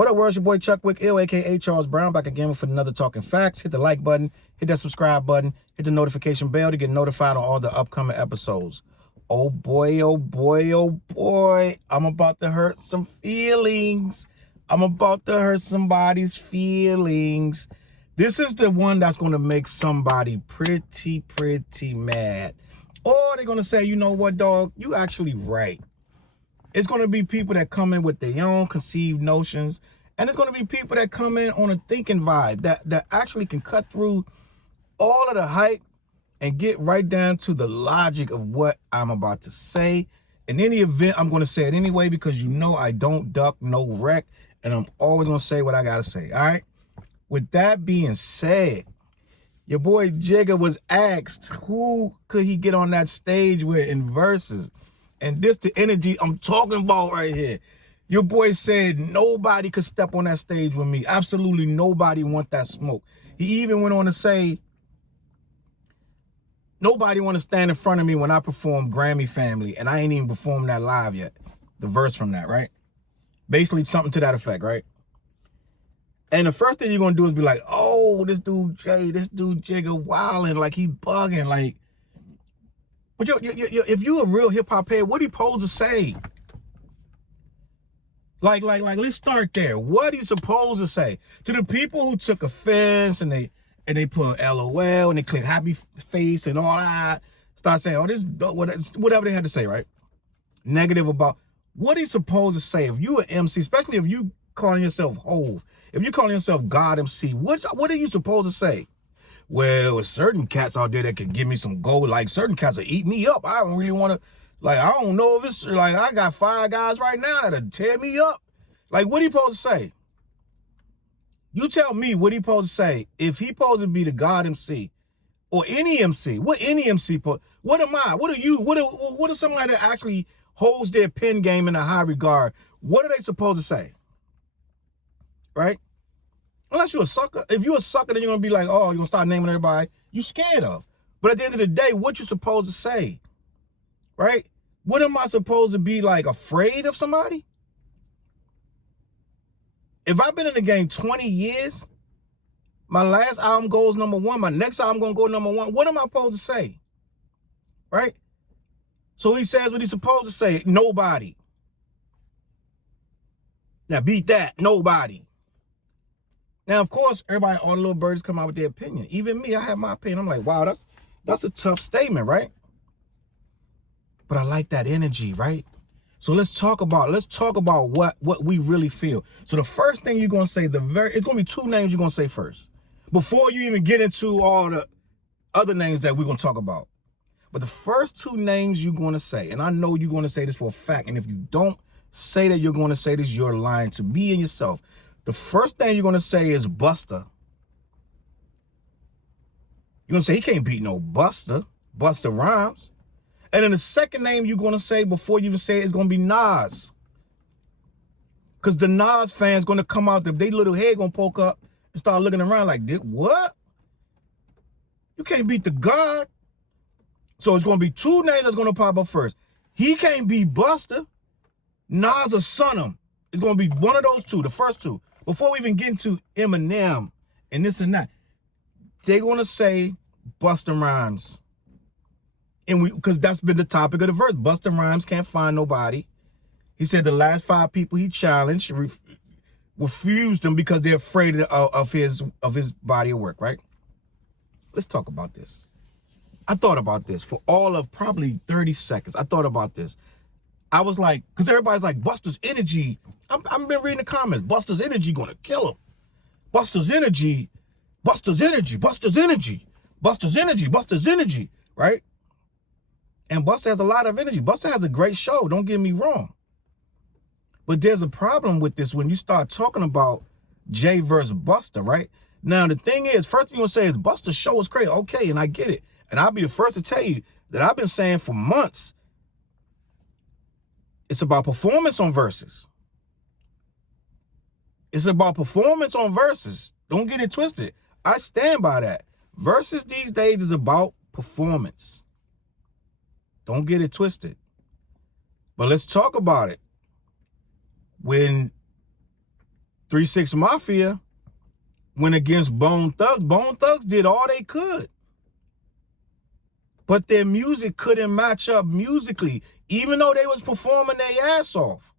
What up, world? It's your boy Chuck Wick, ill, aka Charles Brown, back again with another Talking Facts. Hit the like button, hit that subscribe button, hit the notification bell to get notified on all the upcoming episodes. Oh boy, oh boy, oh boy. I'm about to hurt some feelings. I'm about to hurt somebody's feelings. This is the one that's going to make somebody pretty mad. Or they're going to say, you know what, dog? You actually right. It's going to be people that come in with their own conceived notions. And it's going to be people that come in on a thinking vibe that actually can cut through all of the hype and get right down to the logic of what I'm about to say. In any event, I'm going to say it anyway because you know I don't duck, no wreck. And I'm always going to say what I got to say. All right? With that being said, your boy Jigga was asked who could he get on that stage with in Versuz. And this the energy I'm talking about right here. Your boy said nobody could step on that stage with me. Absolutely nobody want that smoke. He even went on to say, nobody want to stand in front of me when I perform Grammy Family. And I ain't even performed that live yet. The verse from that, right? Basically something to that effect, right? And the first thing you're going to do is be like, oh, this dude Jay, this dude Jigga wilding, like he bugging, like. But if you a real hip hop head, what he supposed to say? Like, let's start there. What he supposed to say to the people who took offense and they put LOL and they click happy face and all that, start saying, oh, this whatever they had to say, right? Negative about what he supposed to say. If you an MC, especially if you calling yourself Hove, if you calling yourself God MC, what are you supposed to say? Well, there's certain cats out there that can give me some gold. Like, certain cats will eat me up. I don't really want to, like, I don't know if it's, like, I got 5 guys right now that'll tear me up. Like, what he supposed to say? You tell me what he supposed to say. If he supposed to be the God MC or any MC, what any MC, what am I? What are you? What are somebody that actually holds their pen game in a high regard? What are they supposed to say? Right? Unless you're a sucker. If you're a sucker, then you're going to be like, oh, you're going to start naming everybody you scared of. But at the end of the day, what you supposed to say? Right? What am I supposed to be, like, afraid of somebody? If I've been in the game 20 years, my last album goes #1, my next album going to go #1, what am I supposed to say? Right? So he says what he's supposed to say. Nobody. Now beat that. Nobody. Now, of course, everybody, all the little birds come out with their opinion. Even me, I have my opinion. I'm like, wow, that's a tough statement, right? But I like that energy, right? So let's talk about what we really feel. So the first thing you're gonna say, it's gonna be 2 names you're gonna say first, before you even get into all the other names that we're gonna talk about. But the first 2 names you're gonna say, and I know you're gonna say this for a fact, and if you don't say that you're gonna say this, you're lying to me and yourself. The first thing you're going to say is Busta. You're going to say he can't beat no Busta Rhymes. And then the second name you're going to say before you even say it is going to be Nas. Because the Nas fans going to come out, they little head going to poke up and start looking around like, what? You can't beat the God. So it's going to be 2 names that's going to pop up first. He can't beat Busta. Nas or son him. It's going to be one of those 2, the first 2. Before we even get into Eminem and this and that, they're going to say Busta Rhymes. And because that's been the topic of the verse. Busta Rhymes can't find nobody. He said the last 5 people he challenged refused them because they're afraid of his body of work, right? Let's talk about this. I thought about this for all of probably 30 seconds. I thought about this. I was like, because everybody's like, Busta's energy. I've been reading the comments. Busta's energy gonna kill him. Busta's energy, Busta's energy, Busta's energy, Busta's energy, Busta's energy, right? And Busta has a lot of energy. Busta has a great show, don't get me wrong. But there's a problem with this when you start talking about Jay versus Busta, right? Now, the thing is, first thing you're gonna say is Busta's show is crazy. Okay, and I get it. And I'll be the first to tell you that I've been saying for months, it's about performance on Versuz. It's about performance on Versuz. Don't get it twisted. I stand by that. Versuz these days is about performance. Don't get it twisted. But let's talk about it. When 3 6 Mafia went against Bone Thugs. Bone Thugs did all they could. But their music couldn't match up musically, even though they was performing their ass off.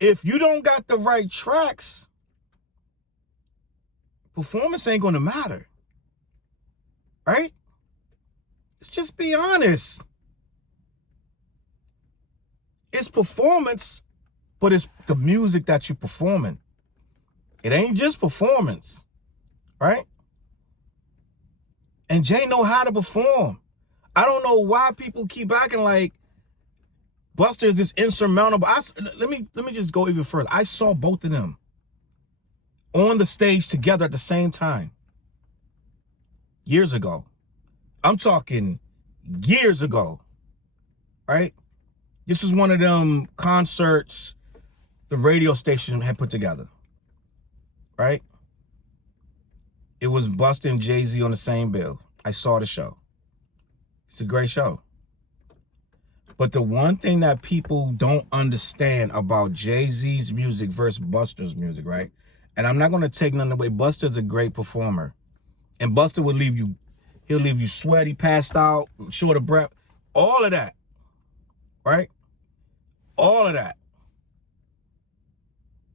If you don't got the right tracks, performance ain't gonna matter. Right? Let's just be honest. It's performance, but it's the music that you're performing. It ain't just performance, right? And Jay know how to perform. I don't know why people keep acting like Busta is this insurmountable. Let me just go even further. I saw both of them on the stage together at the same time years ago. I'm talking years ago, right? This was one of them concerts the radio station had put together, right? It was Busta and Jay-Z on the same bill. I saw the show. It's a great show. But the one thing that people don't understand about Jay-Z's music versus Busta's music, right? And I'm not going to take nothing away. Busta's a great performer. And Busta will leave you, he'll leave you sweaty, passed out, short of breath. All of that, right? All of that.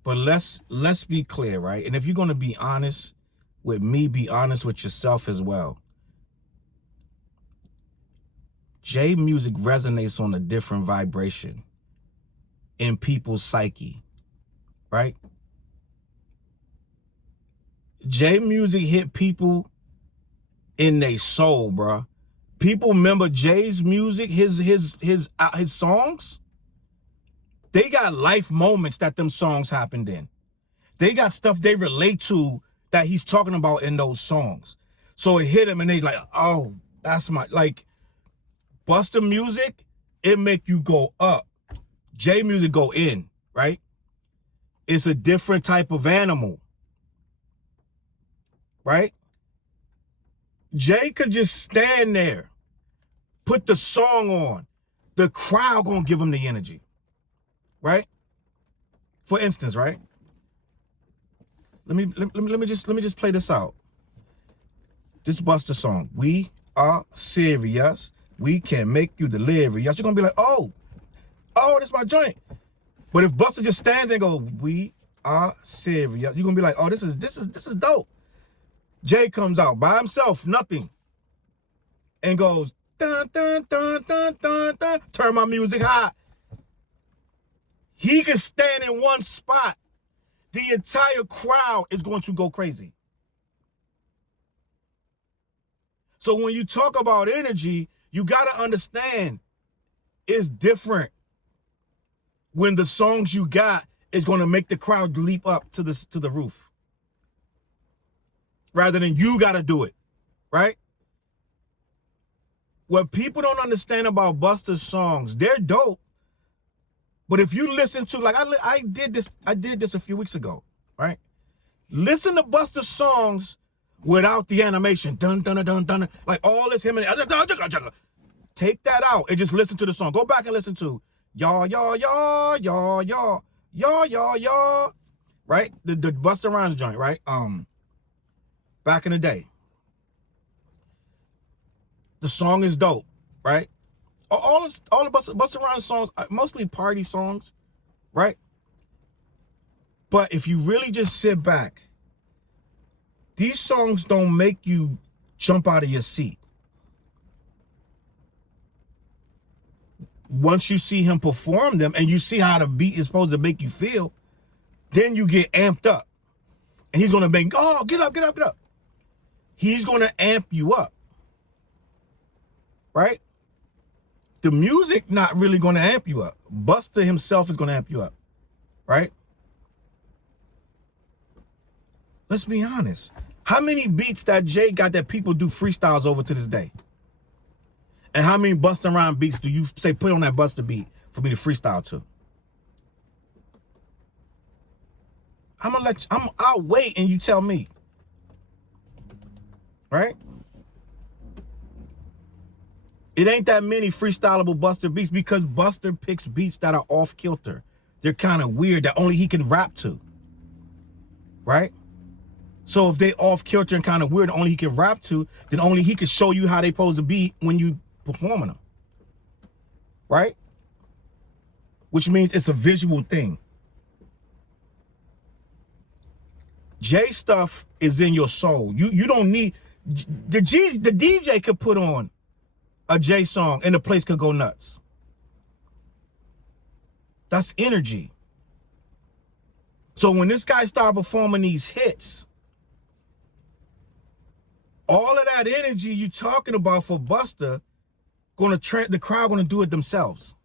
But let's be clear, right? And if you're going to be honest with me, be honest with yourself as well. Jay music resonates on a different vibration in people's psyche, right? Jay music hit people in their soul, bruh. People remember Jay's music, his songs. They got life moments that them songs happened in. They got stuff they relate to that he's talking about in those songs. So it hit them and they like, oh, that's my, like, Busta music, it make you go up. Jay music go in, right? It's a different type of animal, right? Jay could just stand there, put the song on. The crowd gonna give him the energy, right? For instance, right? Let me just play this out. This Busta song. We are serious. We can make you delirious. You're gonna be like, oh, this my joint. But if Busta just stands there and goes, we are serious, you're gonna be like, oh, this is dope. Jay comes out by himself, nothing, and goes, dun dun dun dun dun dun, turn my music high. He can stand in one spot. The entire crowd is going to go crazy. So when you talk about energy, you got to understand it's different when the songs you got is going to make the crowd leap up to the roof rather than you got to do it, right? What people don't understand about Busta's songs, they're dope. But if you listen to, like I did this a few weeks ago, right? Listen to Busta's songs without the animation, dun dun dun dun, like all this him and take that out and just listen to the song. Go back and listen to y'all, right? The Busta Rhymes joint, right? Back in the day, the song is dope, right? All the Busta Rhymes songs, mostly party songs, right? But if you really just sit back, these songs don't make you jump out of your seat. Once you see him perform them and you see how the beat is supposed to make you feel, then you get amped up. And he's gonna make, oh, get up, get up, get up. He's gonna amp you up, right? The music not really gonna amp you up. Busta himself is gonna amp you up, right? Let's be honest. How many beats that Jay got that people do freestyles over to this day? And how many Busta Rhymes beats do you say put on that Busta beat for me to freestyle to? I'll wait and you tell me. Right? It ain't that many freestylable Busta beats because Busta picks beats that are off kilter. they're kind of weird that only he can rap to, right? So if they off kilter and kind of weird, only he can rap to, then only he can show you how they supposed to be when you performing them, right? Which means it's a visual thing. J stuff is in your soul. You don't need the DJ could put on a J song and the place could go nuts. That's energy. So when this guy started performing these hits, all of that energy you talking about for Busta, the crowd gonna do it themselves,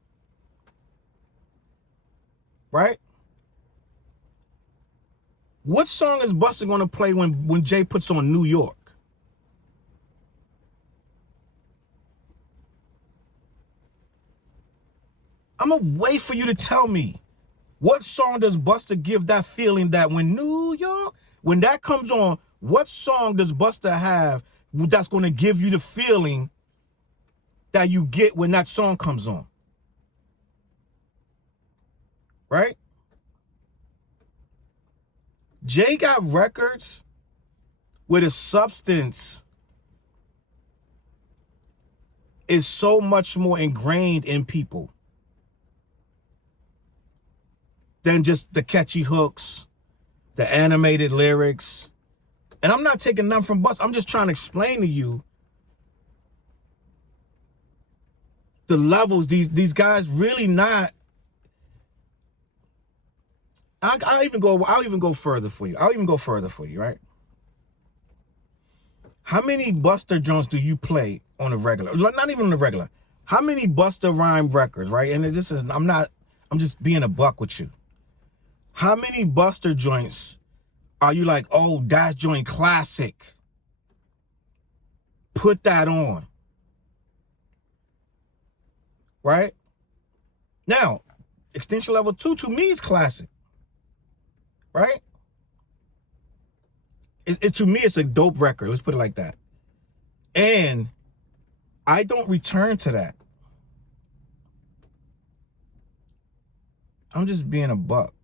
right? What song is Busta gonna play when Jay puts on New York? I'm gonna wait for you to tell me. What song does Busta give that feeling that when New York, when that comes on, what song does Busta have that's gonna give you the feeling that you get when that song comes on? Right? Jay got records where the substance is so much more ingrained in people than just the catchy hooks, the animated lyrics. And I'm not taking nothing from Busta. I'm just trying to explain to you the levels these guys really not. I'll even go further for you. I'll even go further for you, right? How many Busta Jones do you play on a regular? Not even on the regular. How many Busta Rhymes records, right? And it just is, I'm just being a buck with you. How many Busta joints are you like, oh, that joint classic? Put that on. Right? Now, Extinction Level 2 to me is classic. Right? To me, it's a dope record. Let's put it like that. And I don't return to that. I'm just being a buck.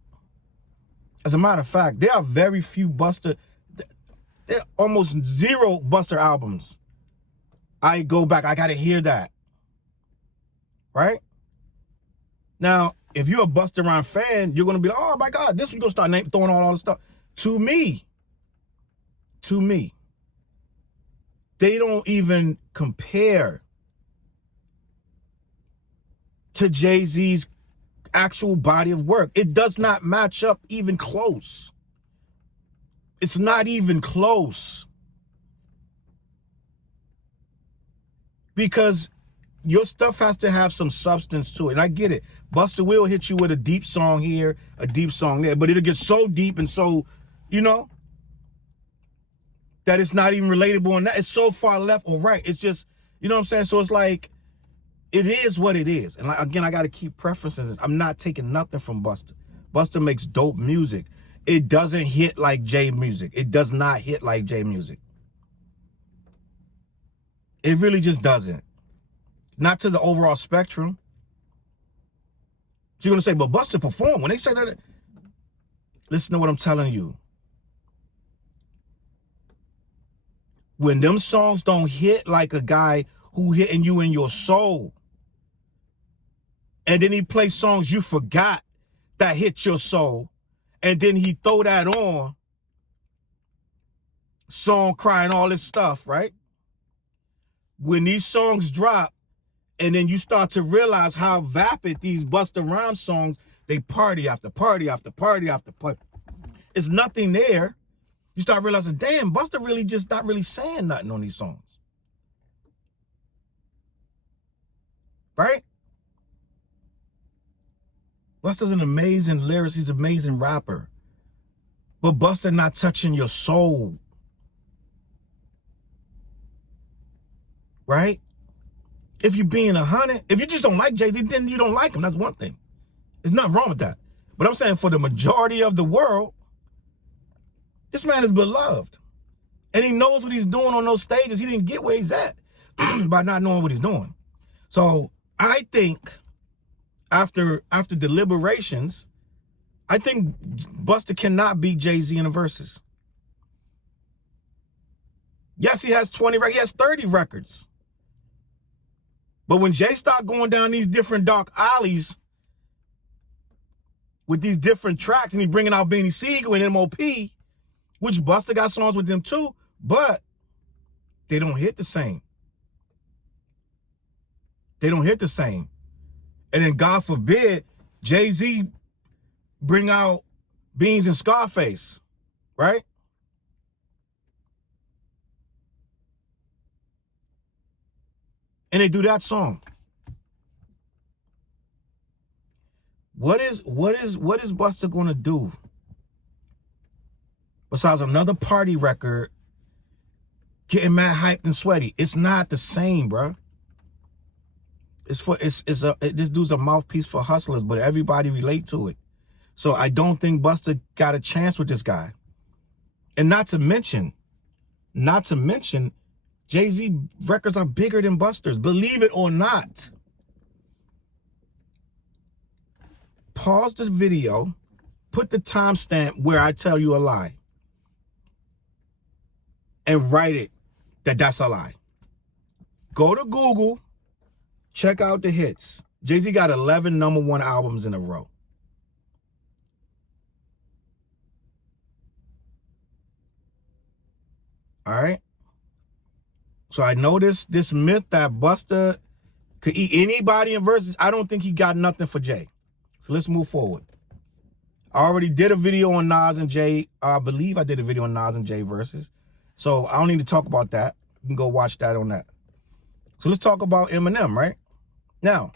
As a matter of fact, there are very few Busta, there are almost zero Busta albums. I go back, I gotta hear that. Right? Now, if you're a Busta Rhymes fan, you're gonna be like, oh my God, this is gonna start throwing all this stuff. To me, they don't even compare to Jay-Z's actual body of work. It does not match up even close. It's not even close. Because your stuff has to have some substance to it. And I get it. Busta will hit you with a deep song here, a deep song there, but it'll get so deep and so, you know, that it's not even relatable on that. It's so far left or right. It's just, you know what I'm saying? So it's like, it is what it is. And like, again, I got to keep preferences. I'm not taking nothing from Busta. Busta makes dope music. It doesn't hit like Jay music. It does not hit like Jay music. It really just doesn't. Not to the overall spectrum. So you're going to say, but Busta performed. When they say that, listen to what I'm telling you. When them songs don't hit like a guy who hitting you in your soul, and then he plays songs you forgot that hit your soul, and then he throw that on, song crying, all this stuff, right? When these songs drop, and then you start to realize how vapid these Busta Rhymes songs, they party after party after party after party. It's nothing there. You start realizing, damn, Busta really just not really saying nothing on these songs. Right? Busta's an amazing lyricist. He's an amazing rapper. But Busta not touching your soul. Right? If you're being 100, if you just don't like Jay-Z, then you don't like him. That's one thing. There's nothing wrong with that. But I'm saying for the majority of the world, this man is beloved. And he knows what he's doing on those stages. He didn't get where he's at by not knowing what he's doing. So I think after deliberations, I think Busta cannot beat Jay-Z in a versus. Yes, he has 20 records. He has 30 records. But when Jay start going down these different dark alleys with these different tracks, and he bringing out Beanie Siegel and M.O.P., which Busta got songs with them too, but they don't hit the same. They don't hit the same. And then God forbid, Jay-Z bring out Beans and Scarface, right? And they do that song. What is Busta gonna do besides another party record getting mad hyped and sweaty? It's not the same, bro. This dude's a mouthpiece for hustlers, but everybody relate to it. So I don't think Busta got a chance with this guy. And not to mention, Jay-Z records are bigger than Busta's, believe it or not. Pause this video, put the timestamp where I tell you a lie, and write it that that's a lie. Go to Google, check out the hits. Jay-Z got 11 #1 albums in a row. All right? So I noticed this myth that Busta could eat anybody in verses. I don't think he got nothing for Jay. So let's move forward. I already did a video on Nas and Jay. I believe I did a video on Nas and Jay verses. So I don't need to talk about that. You can go watch that on that. So let's talk about Eminem, right? Now,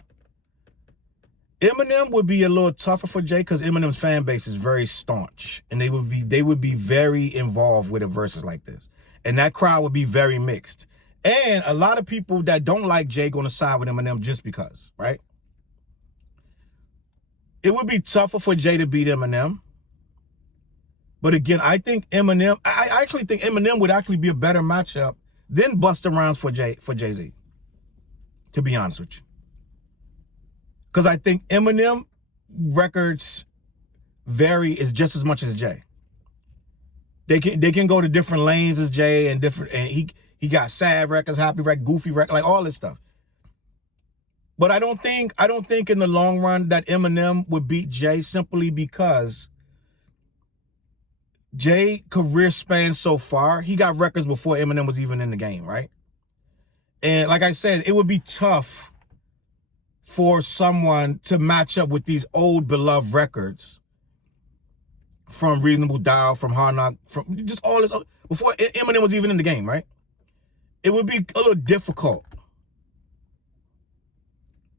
Eminem would be a little tougher for Jay because Eminem's fan base is very staunch. And they would be very involved with a verses like this. And that crowd would be very mixed. And a lot of people that don't like Jay going to side with Eminem just because, right? It would be tougher for Jay to beat Eminem. But again, I think Eminem, I actually think Eminem would actually be a better matchup than Busta Rhymes for Jay-Z, to be honest with you. Because I think Eminem records vary as just as much as Jay. They can go to different lanes as Jay and he got sad records, happy records, goofy records, like all this stuff. But I don't think in the long run that Eminem would beat Jay simply because Jay career spans so far. He got records before Eminem was even in the game, right? And like I said, it would be tough for someone to match up with these old beloved records from Reasonable Doubt, from Hard Knock, from just all this, before Eminem was even in the game, right? It would be a little difficult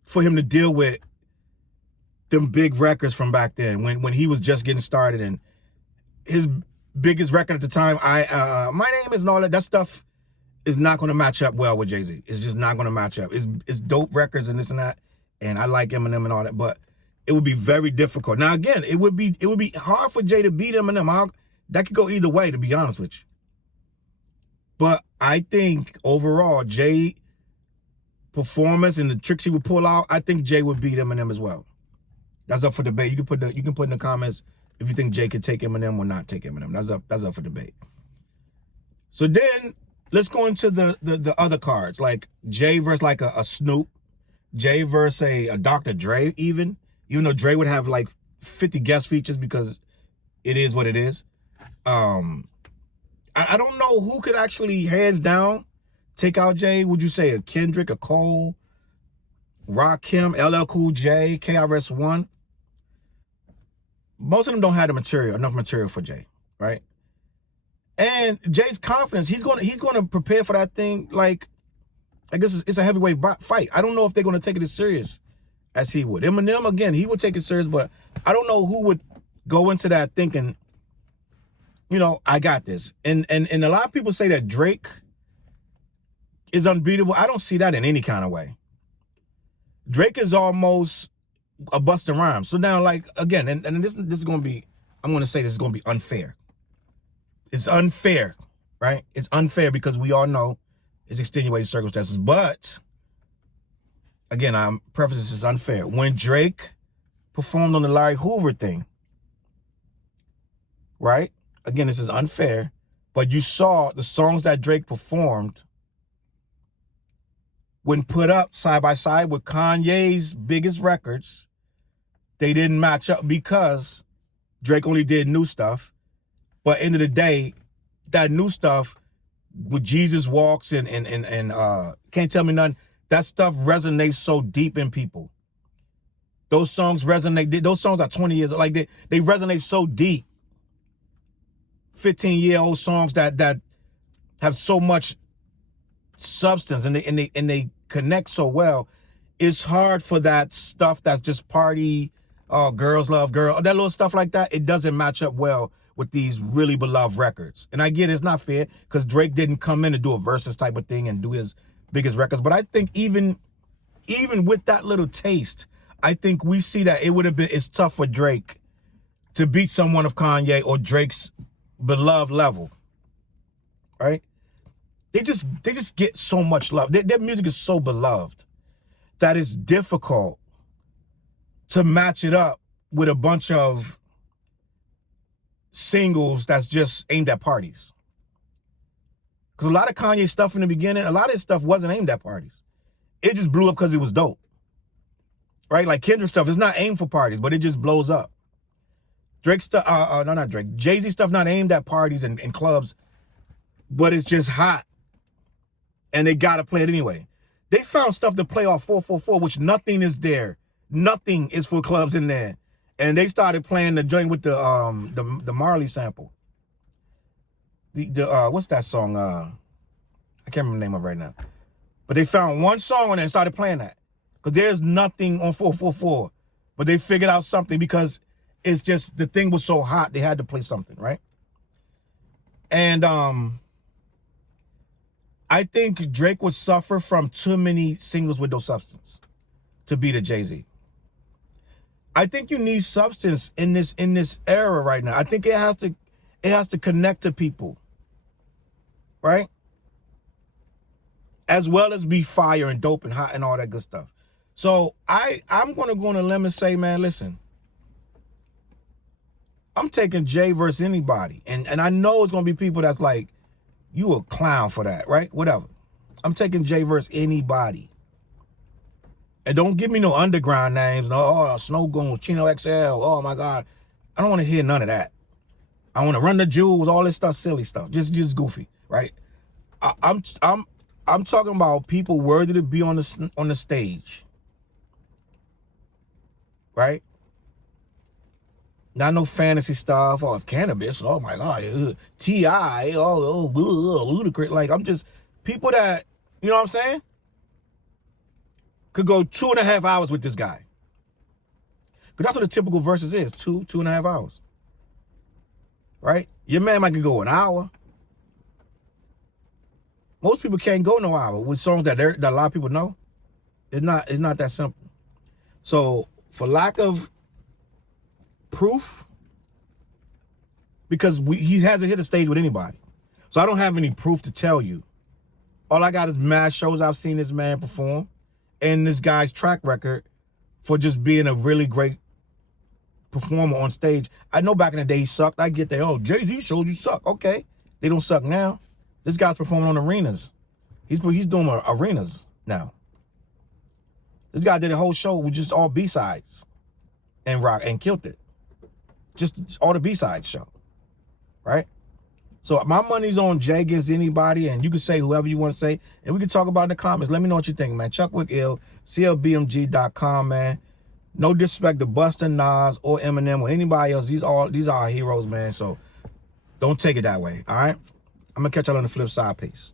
for him to deal with them big records from back then when he was just getting started. And his biggest record at the time, My Name Is and all that stuff is not going to match up well with Jay-Z. It's just not going to match up. It's dope records and this and that, and I like Eminem and all that, but it would be very difficult. Now again, it would be hard for Jay to beat Eminem. That could go either way, to be honest with you. But I think overall, Jay performance and the tricks he would pull out, I think Jay would beat Eminem as well. That's up for debate. You can put in the comments if you think Jay could take Eminem or not take Eminem. That's up for debate. So then let's go into the other cards, like Jay versus like a Snoop, Jay versus a Dr. Dre, even though Dre would have like 50 guest features because it is what it is. I don't know who could actually hands down take out Jay. Would you say a Kendrick, a Cole, Rakim, LL Cool J, KRS-One? Most of them don't have enough material for Jay, right? And Jay's confidence, he's gonna prepare for that thing like I guess it's a heavyweight fight. I don't know if they're gonna take it as serious as he would. Eminem, again, he would take it serious, but I don't know who would go into that thinking, I got this. And a lot of people say that Drake is unbeatable. I don't see that in any kind of way. Drake is almost a Busta Rhymes. So now, like, again, and this is going to be, I'm going to say this is going to be unfair. It's unfair, right? It's unfair because we all know it's extenuating circumstances. But, again, I'm preface this is unfair. When Drake performed on the Larry Hoover thing, right? Again, this is unfair, but you saw the songs that Drake performed when put up side by side with Kanye's biggest records, they didn't match up because Drake only did new stuff. But end of the day, that new stuff with Jesus Walks and Can't Tell Me Nothing, that stuff resonates so deep in people. Those songs resonate. Those songs are 20 years, like they resonate so deep. 15-year-old songs that have so much substance and they connect so well. It's hard for that stuff that's just party, girls love girl, that little stuff like that. It doesn't match up well with these really beloved records. And I get it's not fair because Drake didn't come in to do a versus type of thing and do his biggest records. But I think even with that little taste, I think we see that it's tough for Drake to beat someone of Kanye or Drake's beloved level, right? They just get so much love. Their music is so beloved that it's difficult to match it up with a bunch of singles that's just aimed at parties. Because a lot of Kanye stuff in the beginning, a lot of his stuff wasn't aimed at parties. It just blew up because it was dope, right? Like Kendrick stuff is not aimed for parties, but it just blows up. Drake stuff, no, not Drake. Jay-Z stuff not aimed at parties and clubs, but it's just hot. And they gotta play it anyway. They found stuff to play off 444, which nothing is there. Nothing is for clubs in there. And they started playing the joint with the Marley sample. What's that song? I can't remember the name of it right now. But they found one song on there and started playing that. Because there's nothing on 444. But they figured out something because it's just the thing was so hot they had to play something, right? And I think Drake would suffer from too many singles with no substance to beat a Jay-Z. I think you need substance in this era right now. I think it has to connect to people, right? As well as be fire and dope and hot and all that good stuff. So I'm gonna go on a limb and say, man, listen, I'm taking Jay versus anybody. And I know it's gonna be people that's like, you a clown for that, right? Whatever. I'm taking Jay versus anybody. And don't give me no underground names. No, oh, Snow Goons, Chino XL. Oh my God. I don't want to hear none of that. I want to Run the Jewels, all this stuff, silly stuff. Just goofy, right? I'm talking about people worthy to be on the stage. Right? Not no fantasy stuff or cannabis. Oh my God. T.H.E. ludicrous. Like, I'm just people that, you know what I'm saying? Could go 2.5 hours with this guy. Because that's what the typical versus is, 2.5 hours. Right? Your man might could go an hour. Most people can't go no hour with songs that a lot of people know. It's not that simple. So for lack of proof, because he hasn't hit a stage with anybody. So I don't have any proof to tell you. All I got is mad shows I've seen this man perform. And this guy's track record for just being a really great performer on stage. I know back in the day he sucked. I get that, oh, Jay-Z shows you suck. Okay, they don't suck now. This guy's performing on arenas. He's doing arenas now. This guy did a whole show with just all B-sides and rock and killed it. Just all the B-sides show, right? So my money's on Jay against anybody, and you can say whoever you want to say, and we can talk about it in the comments. Let me know what you think, man. ChuckWickIll, CLBMG.com, man. No disrespect to Busta, Nas, or Eminem, or anybody else. These are our heroes, man. So don't take it that way, all right? I'm going to catch y'all on the flip side. Peace.